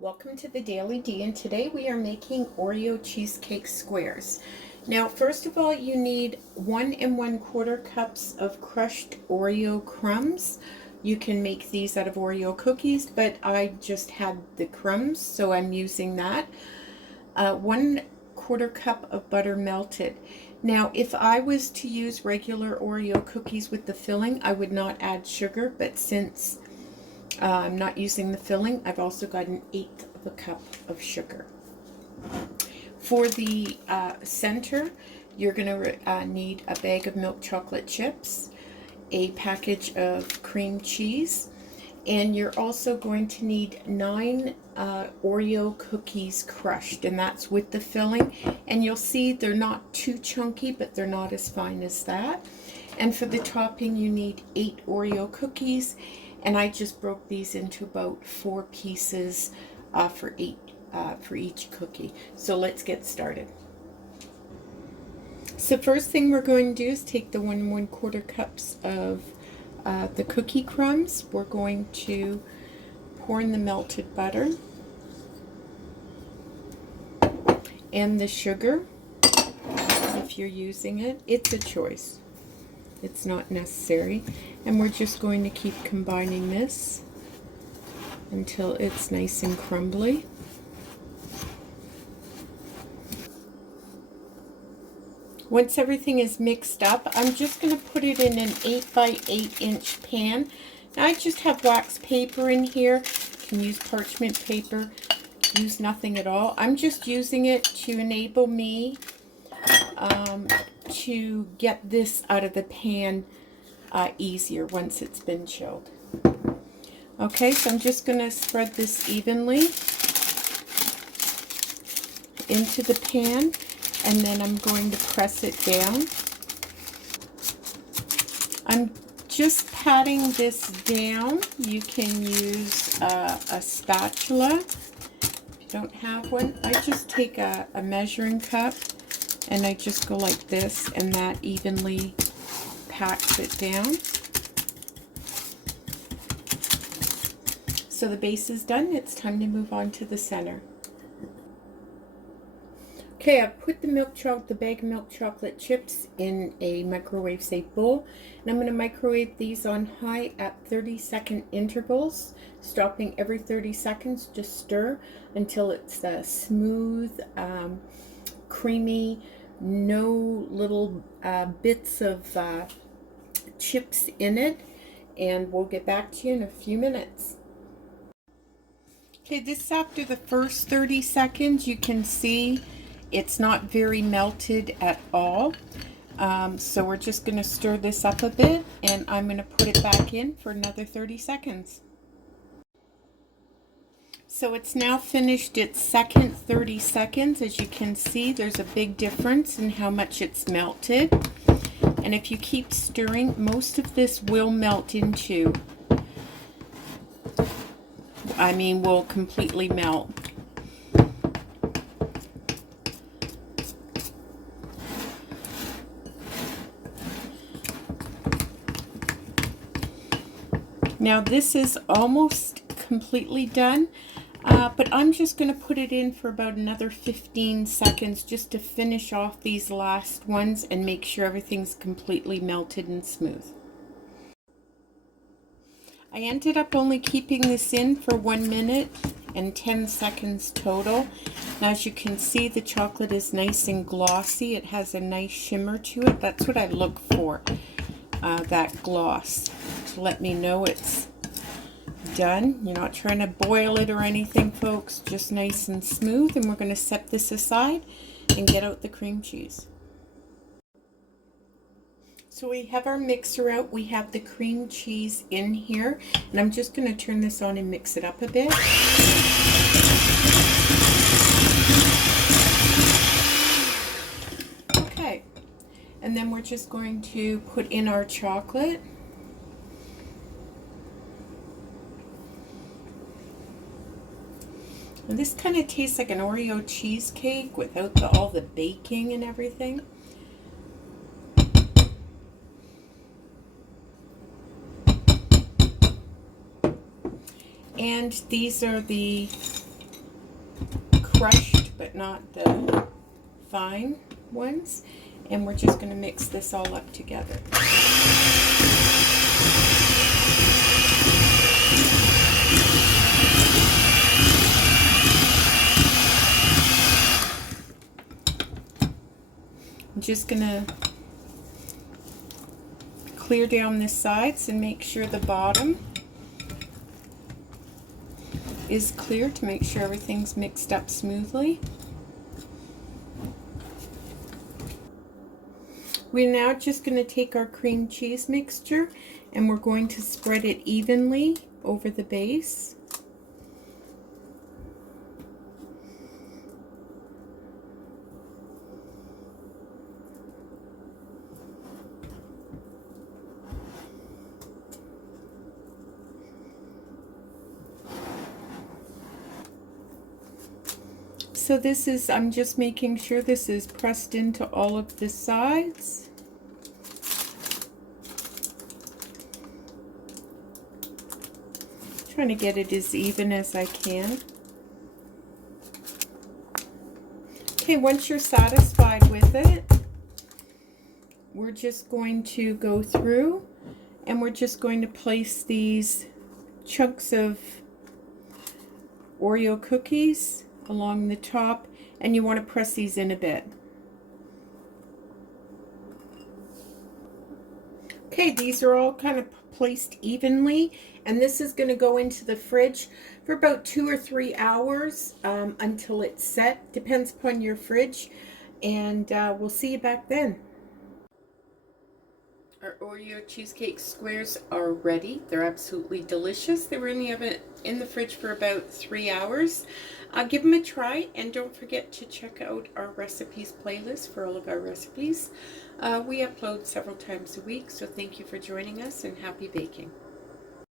Welcome to the Daily D, and today we are making Oreo cheesecake squares. Now, first of all, you need 1 1/4 cups of crushed Oreo crumbs. You can make these out of Oreo cookies, but I just had the crumbs, so I'm using that. 1/4 cup of butter melted. Now, if I was to use regular Oreo cookies with the filling, I would not add sugar, but since I'm not using the filling, I've also got 1/8 of a cup of sugar. For the center, you're going to need a bag of milk chocolate chips, a package of cream cheese, and you're also going to need 9 Oreo cookies crushed, and that's with the filling. And you'll see they're not too chunky, but they're not as fine as that. And for the topping, you need 8 Oreo cookies, and I just broke these into about 4 pieces for each cookie. So let's get started. So first thing we're going to do is take the 1 1/4 cups of the cookie crumbs. We're going to pour in the melted butter and the sugar. If you're using it, it's a choice. It's not necessary. And we're just going to keep combining this until it's nice and crumbly. Once everything is mixed up, I'm just going to put it in an 8 by 8 inch pan. Now I just have wax paper in here. You can use parchment paper, use nothing at all. I'm just using it to enable me to get this out of the pan easier once it's been chilled. Okay, so I'm just going to spread this evenly into the pan, and then I'm going to press it down. I'm just patting this down. You can use a spatula if you don't have one. I just take a measuring cup and I just go like this, and that evenly packs it down. So the base is done. It's time to move on to the center. Okay, I've put the bag of milk chocolate chips in a microwave safe bowl, and I'm going to microwave these on high at 30-second intervals, stopping every 30 seconds. Just stir until it's smooth, creamy, no little bits of chips in it, and we'll get back to you in a few minutes. Okay, this is after the first 30 seconds. You can see it's not very melted at all. So we're just going to stir this up a bit, and I'm going to put it back in for another 30 seconds. So it's now finished its second 30 seconds. As you can see, there's a big difference in how much it's melted. And if you keep stirring, most of this will melt into, will completely melt. Now this is almost completely done, but I'm just going to put it in for about another 15 seconds just to finish off these last ones and make sure everything's completely melted and smooth. I ended up only keeping this in for 1 minute and 10 seconds total. Now, as you can see, the chocolate is nice and glossy. It has a nice shimmer to it. That's what I look for, that gloss, to let me know it's done. You're not trying to boil it or anything, folks. Just nice and smooth. And we're going to set this aside and get out the cream cheese. So we have our mixer out. We have the cream cheese in here, and I'm just going to turn this on and mix it up a bit. Okay, and then we're just going to put in our chocolate. And this kind of tastes like an Oreo cheesecake without all the baking and everything. And these are the crushed, but not the fine ones. And we're just going to mix this all up together. I'm just going to clear down the sides and make sure the bottom is clear to make sure everything's mixed up smoothly. We're now just going to take our cream cheese mixture and we're going to spread it evenly over the base. So this is, I'm just making sure this is pressed into all of the sides. Trying to get it as even as I can. Okay, once you're satisfied with it, we're just going to go through and we're just going to place these chunks of Oreo cookies along the top, and you want to press these in a bit. Okay, these are all kind of placed evenly, and this is going to go into the fridge for about 2 or 3 hours until it's set. Depends upon your fridge, and we'll see you back then. Our Oreo cheesecake squares are ready. They're absolutely delicious. They were in the oven, in the fridge for about 3 hours. Give them a try, and don't forget to check out our recipes playlist for all of our recipes. We upload several times a week, so thank you for joining us, and happy baking.